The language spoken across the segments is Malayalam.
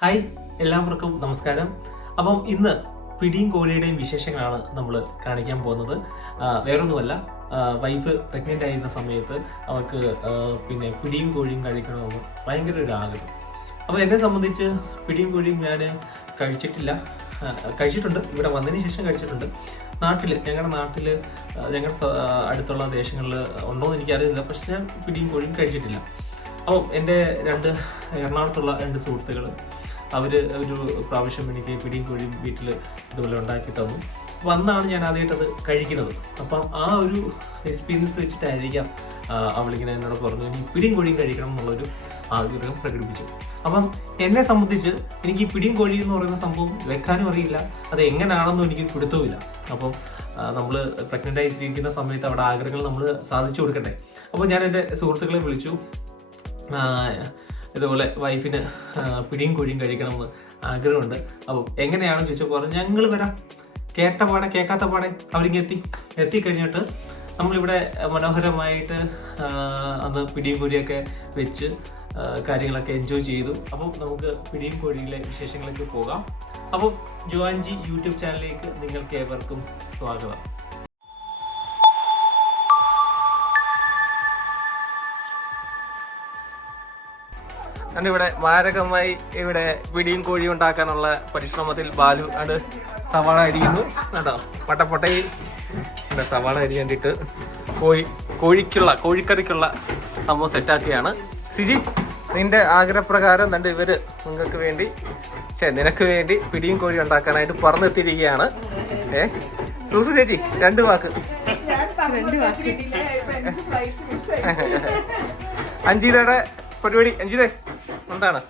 ഹായ് എല്ലാവർക്കും നമസ്കാരം. അപ്പം ഇന്ന് പിടിയും കോലിയുടെയും വിശേഷങ്ങളാണ് നമ്മൾ കാണിക്കാൻ പോകുന്നത്. വേറൊന്നുമല്ല വൈഫ് പ്രഗ്നന്റ് ആയിരുന്ന സമയത്ത് അവർക്ക് പിന്നെ പിടിയും കോഴിയും കഴിക്കണമെന്ന് ഭയങ്കര ഒരു ആഗ്രഹം. അപ്പോൾ എന്നെ സംബന്ധിച്ച് പിടിയും കോഴിയും ഞാൻ കഴിച്ചിട്ടില്ല. കഴിച്ചിട്ടുണ്ട്. ഇവിടെ വന്നതിന് ശേഷം കഴിച്ചിട്ടുണ്ട്. നാട്ടിൽ ഞങ്ങളുടെ നാട്ടിൽ ഞങ്ങളുടെ അടുത്തുള്ള ദേശങ്ങളിൽ ഉണ്ടോ എന്ന് എനിക്കറിയില്ല. പക്ഷെ ഞാൻ പിടിയും കോഴിയും കഴിച്ചിട്ടില്ല. അപ്പം എന്റെ രണ്ട് എറണാകുളത്തുള്ള രണ്ട് സുഹൃത്തുക്കൾ അവർ ഒരു പ്രാവശ്യം എനിക്ക് പിടിയും കോഴിയും വീട്ടിൽ ഇതുപോലെ ഉണ്ടാക്കി തന്നു. വന്നാണ് ഞാൻ ആദ്യമായിട്ട് അത് കഴിക്കുന്നത്. അപ്പം ആ ഒരു എക്സ്പീരിയൻസ് വെച്ചിട്ടായിരിക്കാം അവളിങ്ങനെ എന്നോട് പറഞ്ഞു ഇനി പിടിയും കോഴിയും കഴിക്കണം എന്നുള്ളൊരു ആഗ്രഹം പ്രകടിപ്പിച്ചു. അപ്പം എന്നെ സംബന്ധിച്ച് എനിക്ക് ഈ പിടിയും കോഴി എന്ന് പറയുന്ന സംഭവം വെക്കാനും അറിയില്ല. അത് എങ്ങനെയാണെന്നും എനിക്ക് പിടുത്തവുമില്ല. അപ്പം നമ്മൾ പ്രഗ്നന്റ് ആയി ജീവിക്കുന്ന സമയത്ത് അവിടെ ആഗ്രഹങ്ങൾ നമ്മൾ സാധിച്ചു കൊടുക്കണ്ടേ അപ്പോൾ ഞാൻ എന്റെ സുഹൃത്തുക്കളെ വിളിച്ചു. ഇതുപോലെ വൈഫിന് പിടിയും കഴിക്കണം കഴിക്കണമെന്ന് ആഗ്രഹമുണ്ട്. അപ്പം എങ്ങനെയാണെന്ന് ചോദിച്ചപ്പോൾ പറഞ്ഞു ഞങ്ങൾ വരാം. കേട്ട പാടെ കേൾക്കാത്ത പാടെ അവരിങ്ങ് എത്തി. എത്തിക്കഴിഞ്ഞിട്ട് നമ്മളിവിടെ മനോഹരമായിട്ട് അന്ന് പിടിയും കുഴിയൊക്കെ വെച്ച് കാര്യങ്ങളൊക്കെ എൻജോയ് ചെയ്തു. അപ്പം നമുക്ക് പിടിയും കോഴിയിലെ വിശേഷങ്ങളിലേക്ക് പോകാം. അപ്പം ജോൻജി യൂട്യൂബ് ചാനലിലേക്ക് നിങ്ങൾക്ക് ഏവർക്കും സ്വാഗതം. ഇവിടെ മാരകമായി ഇവിടെ പിടിയും കോഴിയും ഉണ്ടാക്കാനുള്ള പരിശ്രമത്തിൽ ബാലു അത് സവാള അരിയുന്നു. കേട്ടോ പട്ടപ്പൊട്ടയിൽ സവാള അരി കണ്ടിട്ട് കോഴി കോഴിക്കുള്ള കോഴിക്കറിക്കുള്ള സംഭവം സെറ്റാക്കിയാണ് സിജി നിന്റെ ആഗ്രഹപ്രകാരം രണ്ട് ഇവർ നിങ്ങൾക്ക് വേണ്ടി ശരി നിനക്ക് വേണ്ടി പിടിയും കോഴി ഉണ്ടാക്കാനായിട്ട് പറഞ്ഞെത്തിയിരിക്കുകയാണ്. ഏ? സുസു ചേച്ചി രണ്ട് വാക്ക്. അഞ്ജിതയുടെ പരിപാടി അഞ്ജിതേ എന്താണ്?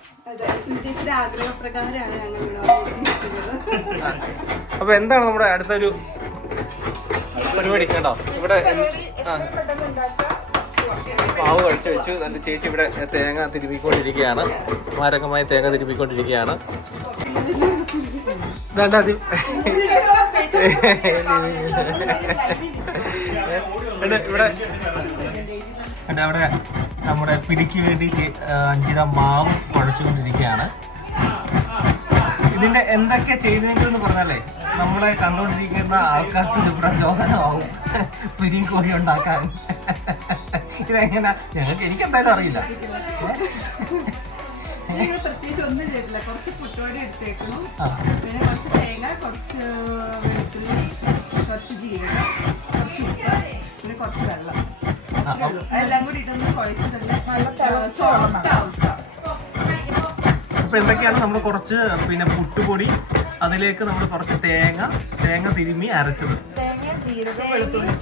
അപ്പൊ എന്താണ് നമ്മുടെ അടുത്തൊരു പരിപാടി കേട്ടോ? ഇവിടെ പാവ് കഴിച്ചു വെച്ചു. എന്റെ ചേച്ചി ഇവിടെ തേങ്ങ തിരുമ്പിക്കൊണ്ടിരിക്കുകയാണ്. മാരകമായി തേങ്ങ തിരുമ്പിക്കൊണ്ടിരിക്കുകയാണ്. വേണ്ട അത് ഇവിടെ. അവിടെ. നമ്മുടെ പിടിക്ക് വേണ്ടി അഞ്ചിത മാവ് കുഴച്ചുകൊണ്ടിരിക്കുകയാണ് ഇതിന്റെ എന്തൊക്കെ ചെയ്തതെന്ന് പറഞ്ഞാലേ നമ്മളെ കണ്ടുകൊണ്ടിരിക്കുന്ന ആൾക്കാർക്ക് ഒരു പ്രചോദനമാവും. പിടിയും കോഴി ഉണ്ടാക്കാൻ. ഇതെങ്ങനെ? ഞങ്ങൾക്ക് എനിക്ക് എന്തായാലും അറിയില്ല. പ്രത്യേകിച്ച് ഒന്നും ചെയ്തില്ല കുറച്ച് പുട്ടോടി എടുത്തേക്കണം. പിന്നെ കുറച്ച് തേങ്ങ കുറച്ച് വെളുത്തുള്ളി കുറച്ച് ജീരകം. അപ്പൊ എന്തൊക്കെയാണ് നമ്മൾ കുറച്ച് പിന്നെ പുട്ടുപൊടി അതിലേക്ക് നമ്മൾ കുറച്ച് തേങ്ങ തേങ്ങ തിരുമ്മി അരച്ചത്. തേങ്ങ ജീരകം വെളുത്തുള്ളി.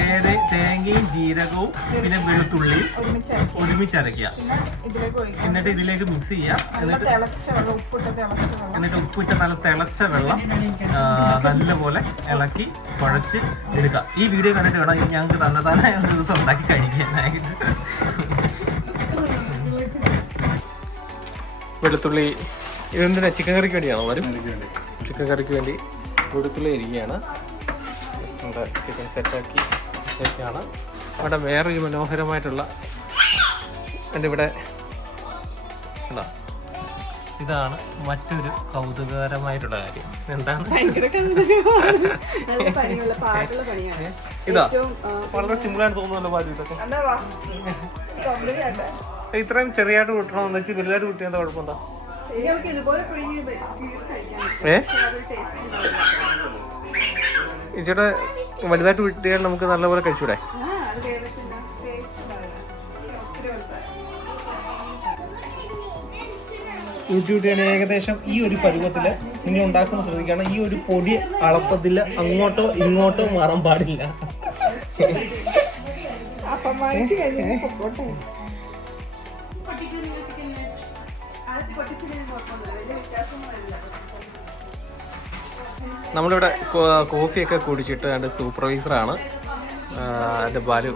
തേര് തേങ്ങയും ജീരകവും പിന്നെ വെളുത്തുള്ളിയും ഒരുമിച്ച് അരയ്ക്കുക. പിന്നെ ഇതിലേക്ക് ഒഴിക്കും എന്നിട്ട് ഇതിലേക്ക് മിക്സ് ചെയ്യുക. എന്നിട്ട് എന്നിട്ട് ഉപ്പിട്ട് നല്ല തിളച്ച വെള്ളം നല്ലപോലെ ഇളക്കി കുഴച്ച് എടുക്കുക. ഈ വീഡിയോ കണ്ടിട്ട് വേണം ഇനി ഞങ്ങൾക്ക് തന്നെ തന്നെ ഒരു ദിവസം ഉണ്ടാക്കി കഴിക്കാനായിട്ട്. വെളുത്തുള്ളി. ഇതെന്തിനാ? ചിക്കൻ കറിക്ക് വേണ്ടിയാണോ വരും ചിക്കൻ കറിക്ക് വേണ്ടി വെളുത്തുള്ളി ഇരിക്കുകയാണ് നമ്മുടെ ചിക്കൻ സെറ്റാക്കി വെച്ചേക്കാണ് അവിടെ ഒരു മനോഹരമായിട്ടുള്ള എന്റെ ഇവിടെ കണ്ടോ? ഇതാണ് മറ്റൊരു കൗതുകകരമായിട്ടുള്ള കാര്യം. എന്താണ്? ഇതാ വളരെ സിമ്പിൾ ആയിട്ട് തോന്നുന്നല്ലോ ഇതൊക്കെ? ഇത്രയും ചെറിയായിട്ട് കൂട്ടണമെന്ന് വെച്ച് വലുതായിട്ട് കൂട്ടിയാൽ എന്താ കുഴപ്പമുണ്ടോ? ഏ? ഇച്ചിടെ വലുതായിട്ട് വിട്ടിയാൽ നമുക്ക് നല്ലപോലെ കഴിച്ചൂടെ? ഒത്തിരി ഏകദേശം ഈ ഒരു പരുവത്തിൽ നിങ്ങൾ ഉണ്ടാക്കുന്ന ശ്രദ്ധിക്കണം ഈ ഒരു പൊടി അളപ്പത്തിൽ അങ്ങോട്ടോ ഇങ്ങോട്ടോ മാറാൻ പാടില്ല. പൊക്കോട്ടെ. നമ്മളിവിടെ കോഫിയൊക്കെ കുടിച്ചിട്ട് എന്റെ സൂപ്പർവൈസറാണ്. എന്റെ ബാലു.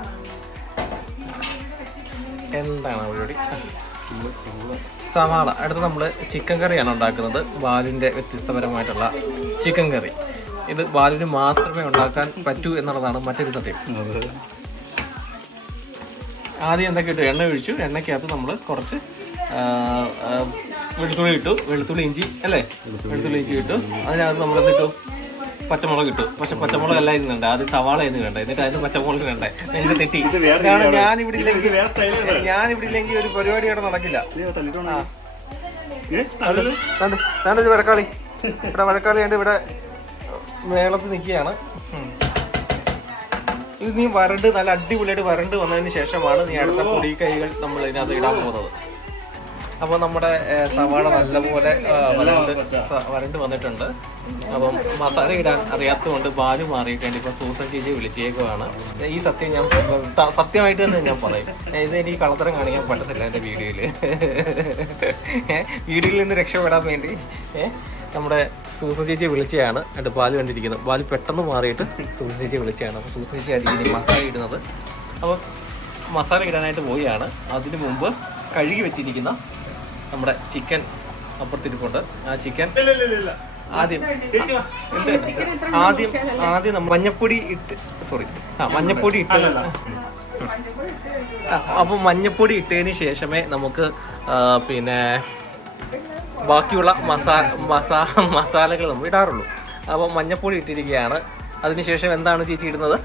എന്താണ് അവരോടി സവാള. അടുത്ത് നമ്മൾ ചിക്കൻ കറിയാണ് ഉണ്ടാക്കുന്നത്. ബാലുവിന്റെ വ്യത്യസ്തപരമായിട്ടുള്ള ചിക്കൻ കറി. ഇത് ബാലുവിന് മാത്രമേ ഉണ്ടാക്കാൻ പറ്റൂ എന്നുള്ളതാണ് മറ്റൊരു സത്യം. ആദ്യം എന്തൊക്കെ ഇട്ടു? എണ്ണ ഒഴിച്ചു. എണ്ണയ്ക്കകത്ത് നമ്മൾ കുറച്ച് വെളുത്തുള്ളി ഇട്ടു. വെളുത്തുള്ളി ഇഞ്ചി അല്ലേ? വെളുത്തുള്ളി ഇഞ്ചി ഇട്ടു. അതിനകത്ത് നമ്മൾ ഇട്ടു പച്ചമുളക് ഇട്ടു. പക്ഷെ പച്ചമുളക് അല്ല ഇരുന്നുണ്ട് ആദ്യം സവാള എന്ന് കണ്ടേ. എന്നിട്ട് അതിന് പച്ചമുളക് കണ്ടേ. എനിക്ക് തെറ്റി. കാരണം ഞാൻ ഇവിടെ ഇല്ലെങ്കിൽ ഞാൻ ഇവിടെ ഇല്ലെങ്കിൽ ഒരു പരിപാടി ഇവിടെ നടക്കില്ല. കണ്ട് ഞാനൊരു വഴക്കാളി ഇവിടെ വഴക്കാളി ഉണ്ട് ഇവിടെ മേളത്ത് നിൽക്കുകയാണ്. ഇത് നീ വരണ്ട് നല്ല അടിപൊളിയായിട്ട് വരണ്ട് വന്നതിന് ശേഷമാണ് നീ അടുത്ത പൊടി കൈകൾ നമ്മൾ ഇതിനകത്ത് ഇടാൻ പോകുന്നത്. അപ്പോൾ നമ്മുടെ സവാള നല്ലപോലെ വരണ്ട് വരണ്ട്. വന്നിട്ടുണ്ട്. അപ്പം മസാല ഇടാൻ അറിയാത്തതുകൊണ്ട് ബാലു മാറിയിട്ടുണ്ട് ഇപ്പം സൂസൻ ചേച്ചി വിളിച്ചേക്കുവാണ്. ഈ സത്യം ഞാൻ സത്യമായിട്ട് തന്നെ ഞാൻ പറയും. ഇത് എനിക്ക് കളത്തരം കാണിക്കാൻ പറ്റത്തില്ല എന്റെ വീഡിയോയിൽ. വീഡിയോയിൽ നിന്ന് രക്ഷപ്പെടാൻ വേണ്ടി നമ്മുടെ സൂസൻ ചേച്ചി വിളിച്ചതാണ് എന്നിട്ട് ബാലു കണ്ടിരിക്കുന്നത് ബാലു പെട്ടെന്ന് മാറിയിട്ട് സൂസൻ ചേച്ചി വിളിച്ചതാണ്. അപ്പോൾ സൂസൻ ചേച്ചി ആയിരിക്കും മസാല ഇടുന്നത്. അപ്പോൾ മസാല ഇടാനായിട്ട് പോവുകയാണ്. അതിനു മുമ്പ് കഴുകി വെച്ചിരിക്കുന്ന നമ്മുടെ ചിക്കൻ അപ്പുറത്തിരിപ്പുണ്ട്. ആ ചിക്കൻ ആദ്യം? ആദ്യം ആദ്യം മഞ്ഞപ്പൊടി ഇട്ട് സോറി ആ മഞ്ഞപ്പൊടി ഇട്ട് അപ്പൊ അപ്പോൾ മഞ്ഞപ്പൊടി ഇട്ടതിന് ശേഷമേ നമുക്ക് പിന്നെ ബാക്കിയുള്ള മസാല മസാല മസാലകൾ നമ്മൾ ഇടാറുള്ളൂ. അപ്പോൾ മഞ്ഞപ്പൊടി ഇട്ടിരിക്കുകയാണ്. അതിനുശേഷം എന്താണ് ചേച്ചി ഇടുന്നത്?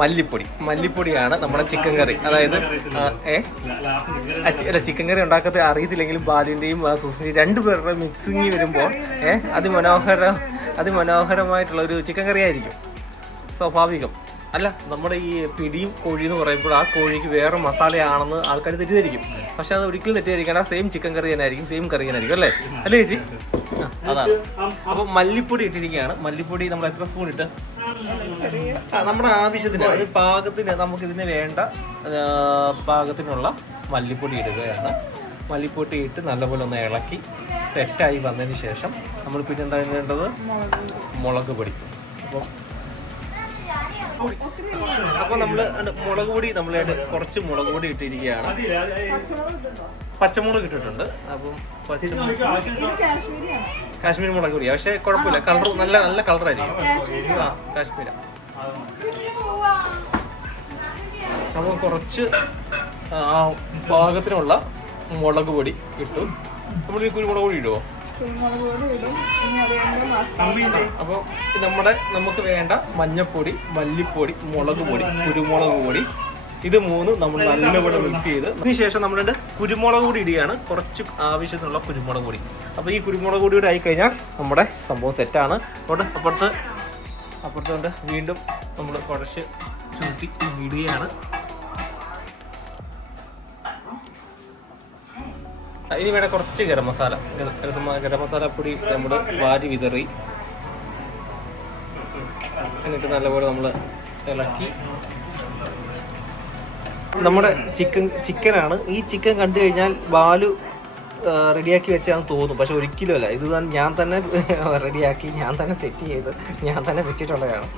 മല്ലിപ്പൊടി. മല്ലിപ്പൊടിയാണ് നമ്മുടെ ചിക്കൻ കറി. അതായത് ഏ? അല്ല ചിക്കൻ കറി ഉണ്ടാക്കത്തെ അറിയത്തില്ലെങ്കിലും ബാലിന്റെയും സുസിന്റെയും രണ്ടുപേരുടെ മിക്സിങ് വരുമ്പോൾ ഏഹ് അതിമനോഹര അതിമനോഹരമായിട്ടുള്ള ഒരു ചിക്കൻ കറി ആയിരിക്കും. സ്വാഭാവികം. അല്ല നമ്മുടെ ഈ പിടിയും കോഴി എന്ന് പറയുമ്പോൾ ആ കോഴിക്ക് വേറെ മസാലയാണെന്ന് ആൾക്കാർ തെറ്റിദ്ധരിക്കും. പക്ഷെ അത് ഒരിക്കലും തെറ്റിദ്ധരിക്കേണ്ട സെയിം ചിക്കൻ കറി തന്നെ ആയിരിക്കും സെയിം കറി തന്നെ ആയിരിക്കും അല്ലേ? അല്ലേ ചേച്ചി? അതാണ്. അപ്പോൾ മല്ലിപ്പൊടി ഇട്ടിരിക്കുകയാണ്. മല്ലിപ്പൊടി നമ്മൾ എത്ര സ്പൂൺ ഇട്ട്? നമ്മുടെ ആവശ്യത്തിന് അത് പാകത്തിന് നമുക്ക് ഇതിന് വേണ്ട പാകത്തിനുള്ള മല്ലിപ്പൊടി ഇടുകയാണ്. മല്ലിപ്പൊടി ഇട്ട് നല്ലപോലെ ഒന്ന് ഇളക്കി സെറ്റായി വന്നതിന് ശേഷം നമ്മൾ പിന്നെ എന്താ വേണ്ടത് മുളക്. പൊടി. അപ്പോൾ അപ്പൊ നമ്മൾ മുളക് പൊടി നമ്മളായിട്ട് കുറച്ച് മുളക് പൊടി ഇട്ടിരിക്കുകയാണ്. പച്ചമുളക് ഇട്ടിട്ടുണ്ട്. അപ്പം പച്ചമുളക് കാശ്മീർ മുളക് പൊടി. പക്ഷെ കുഴപ്പമില്ല. കളർ നല്ല നല്ല കളറായിരിക്കും. ആ കാശ്മീര. അപ്പോൾ കുറച്ച് ആ പാകത്തിനുള്ള മുളക് പൊടി ഇട്ടു. നമ്മൾ ഈ കുരുമുളക് പൊടി ഇടുമോ കുരുമുളക് പൊടി ഇടും. ഇനി അത് കഴിഞ്ഞ് മസാല അപ്പോൾ നമ്മുടെ നമുക്ക് വേണ്ട മഞ്ഞപ്പൊടി മല്ലിപ്പൊടി മുളക് പൊടി കുരുമുളക് പൊടി. ഇത് മൂന്ന് നമ്മൾ നല്ലപോലെ മിക്സ് ചെയ്ത് അതിനുശേഷം നമ്മളുടെ കുരുമുളക് പൊടി ഇടുകയാണ്. കുറച്ച് ആവശ്യത്തിനുള്ള കുരുമുളക് പൊടി. അപ്പോൾ ഈ കുരുമുളക് പൊടി കൂടി ആയിക്കഴിഞ്ഞാൽ നമ്മുടെ സംഭവം സെറ്റാണ് അതുകൊണ്ട് അപ്പുറത്ത് അപ്പുറത്തുകൊണ്ട് വീണ്ടും നമ്മൾ കുറച്ച് ചൂട്ടി ഇടുകയാണ്. ഇനി വേണം കുറച്ച് ഗരം മസാല. ഗരം മസാല പൊടി നമ്മൾ വാരി വിതറി. എന്നിട്ട് നല്ലപോലെ നമ്മൾ ഇളക്കി. നമ്മുടെ ചിക്കൻ ചിക്കനാണ്. ഈ ചിക്കൻ കണ്ടു കഴിഞ്ഞാൽ ബാലു റെഡിയാക്കി വെച്ചാന്ന് തോന്നും. പക്ഷെ ഒരിക്കലും അല്ല ഇത് ഞാൻ- തന്നെ റെഡിയാക്കി ഞാൻ തന്നെ സെറ്റ് ചെയ്ത് ഞാൻ തന്നെ വെച്ചിട്ടുള്ളതാണ്.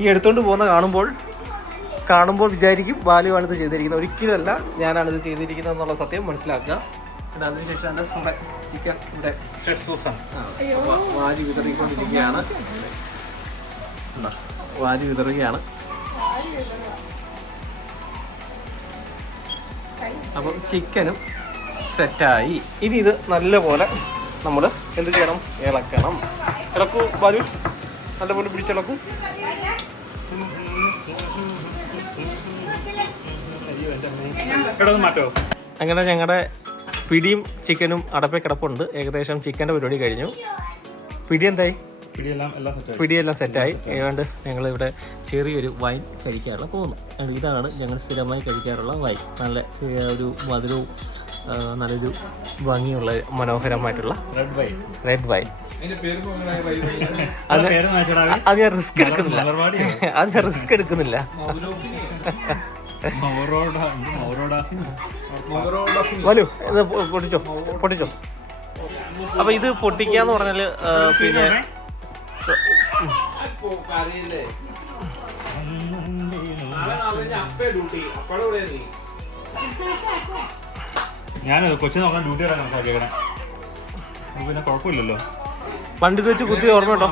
ഈ എടുത്തുകൊണ്ട് പോകുന്ന കാണുമ്പോൾ കാണുമ്പോൾ വിചാരിക്കും ബാലുവാണിത് ചെയ്തിരിക്കുന്നത്. ഒരിക്കലും അല്ല ഞാനാണ് ഇത് ചെയ്തിരിക്കുന്നത് എന്നുള്ള സത്യം മനസ്സിലാക്കുക. പിന്നെ അതിനുശേഷം നമ്മുടെ ചിക്കൻ ഇവിടെ ആ, അപ്പൊ വാരി വിതറിക്കൊണ്ടിരിക്കുകയാണ്. വാരി വിതറുകയാണ്. അപ്പം ചിക്കനും സെറ്റായി. ഇനി ഇത് നല്ലപോലെ നമ്മൾ എന്ത് ചെയ്യണം? ഇളക്കണം. ഇളക്കൂ ബാലു. നല്ലപോലെ പിടിച്ചിളക്കൂ. മാറ്റോ? അങ്ങനെ ഞങ്ങളുടെ പിടിയും ചിക്കനും അടപ്പേ കിടപ്പുണ്ട്. ഏകദേശം ചിക്കന്റെ പരിപാടി കഴിഞ്ഞു. പിടി എന്തായി? പിടിയെല്ലാം സെറ്റായി ഏതാണ്ട് ഞങ്ങൾ ഇവിടെ ചെറിയൊരു വൈൻ കഴിക്കാറുള്ള പോകുന്നു. ഇതാണ് ഞങ്ങൾ സ്ഥിരമായി കഴിക്കാറുള്ള വൈൻ നല്ല ഒരു മധുരവും നല്ലൊരു ഭംഗിയുള്ള മനോഹരമായിട്ടുള്ള റെഡ് വൈൻ റെഡ് വൈൻ അത് ഞാൻ റിസ്ക് എടുക്കുന്നില്ല. അത് ഞാൻ റിസ്ക് എടുക്കുന്നില്ല. വലു ഇത് പൊട്ടിച്ചോ പൊട്ടിച്ചോ. അപ്പൊ ഇത് പൊട്ടിക്കാന്ന് പറഞ്ഞാൽ പിന്നെ ഞാനത് കൊച്ചു നോക്കാൻ ഡ്യൂട്ടി ഇടാൻ കണക്കാക്കിയേക്കണേ പിന്നെ കുഴപ്പമില്ലല്ലോ. പണ്ട് ഇത് വെച്ച് കുത്തി ഓർമ്മ കേട്ടോ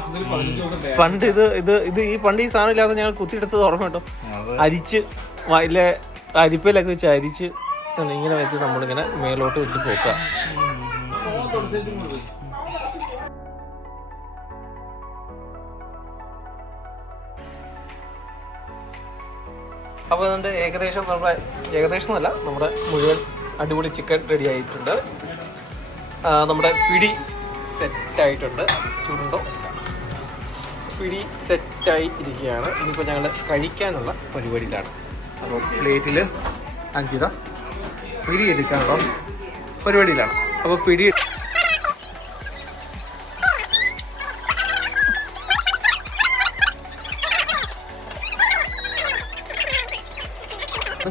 പണ്ട് ഇത് ഇത് ഇത് ഈ പണ്ട് ഈ സാധനം ഇല്ലാതെ ഞങ്ങൾ കുത്തിയെടുത്തത് ഓർമ്മ കേട്ടോ അരിച്ച്. വയലെ അരിപ്പയിലൊക്കെ വെച്ച് അരിച്ച് ഇങ്ങനെ വെച്ച് നമ്മളിങ്ങനെ മേലോട്ട് വെച്ച് പോക്കുക. അപ്പോൾ അതുകൊണ്ട് ഏകദേശം നമ്മുടെ ഏകദേശം എന്നല്ല നമ്മുടെ മുഴുവൻ അടിപൊളി ചിക്കൻ റെഡി ആയിട്ടുണ്ട്. നമ്മുടെ പിടി സെറ്റായിട്ടുണ്ട് ചൂടുണ്ടോ പിടി സെറ്റായി ഇരിക്കുകയാണ്. ഇനിയിപ്പോൾ ഞങ്ങൾ കഴിക്കാനുള്ള പരിപാടിയിലാണ്. അപ്പോൾ പ്ലേറ്റിൽ അഞ്ചിറ പിടി എടുക്കാനുള്ള പരിപാടിയിലാണ്. അപ്പോൾ പിടി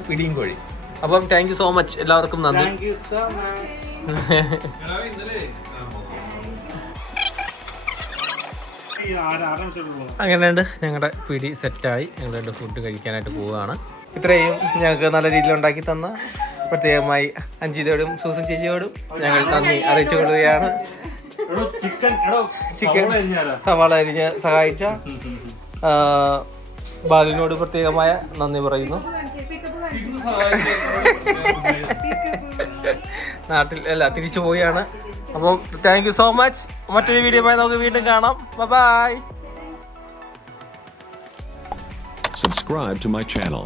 പിടിയും കോഴി അപ്പം താങ്ക് യു സോ മച്ച് എല്ലാവർക്കും നന്ദി. അങ്ങനെയുണ്ട്. ഞങ്ങളുടെ പിടി സെറ്റായി ഞങ്ങളുടെ ഫുഡ് കഴിക്കാനായിട്ട് പോവുകയാണ് ഇത്രയും ഞങ്ങൾക്ക് നല്ല രീതിയിൽ ഉണ്ടാക്കി തന്ന പ്രത്യേകമായി അഞ്ചിതയോടും സൂസൻ ചേച്ചിയോടും ഞങ്ങൾ നന്ദി അറിയിച്ചു കൊള്ളുകയാണ്. എടോ ചിക്കൻ എടോ ചിക്കൻ സവാള അരിഞ്ഞ് സഹായിച്ച ബാലുവിനോട് പ്രത്യേകമായ നന്ദി പറയുന്നു. നാട്ടിൽ അല്ല തിരിച്ചു പോവുകയാണ്. അപ്പോൾ താങ്ക് യു സോ മച്ച് മറ്റൊരു വീഡിയോ നമുക്ക് വീണ്ടും കാണാം. Bye subscribe to my channel.